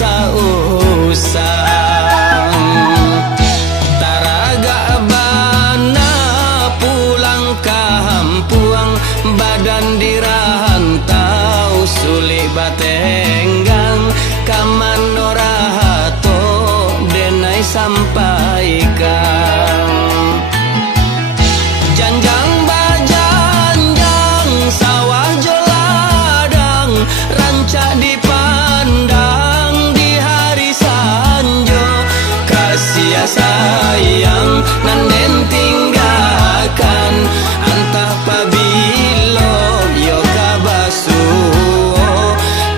sausang taraga bana pulang kampuang badan dirantau sulit batenggang kamanorato denai sampaikan janjang bajanjang sawah joladang ranca dipandang di hari sanjo kasih sayang nanden tinggalkan antah pabilo yo kabasuo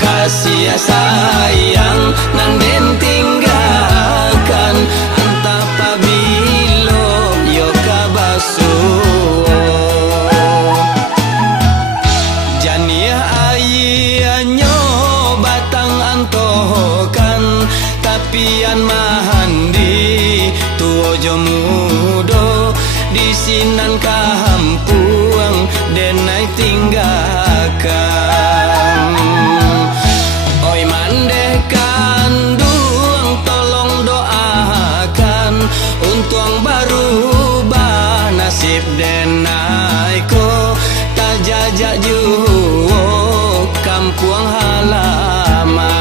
kasih sayang nanden tinggalkan antah pabilo yo kabasuo janiah ayianyo batang antokan tapian mahandi tuo jo mudo disinan kahampuang denai tinggalkan oi mandeh kandung tolong doakan untuang barubah nasib denai ko tajajak juo kampuang halaman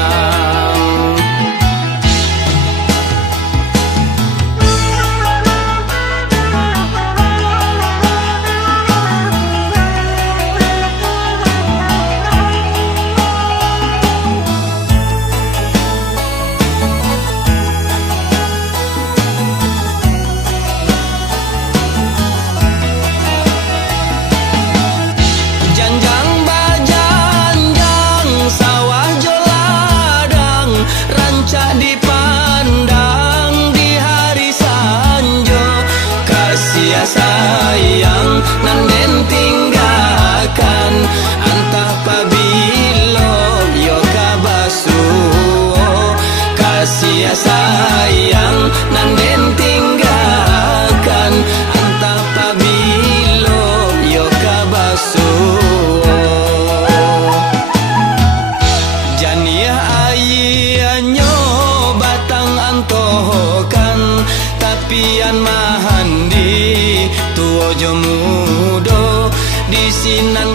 janjang bajanjang sawah joladang ranca dipandang di hari sanjo kasih sayang nanden tinggalkan antah pabilo yo kabasuo kasih sayang nanden tinggalkan antah pabilo yo kabasuo janiah ayianyo batang antokan tapian mahandi tuo jo mudo disinan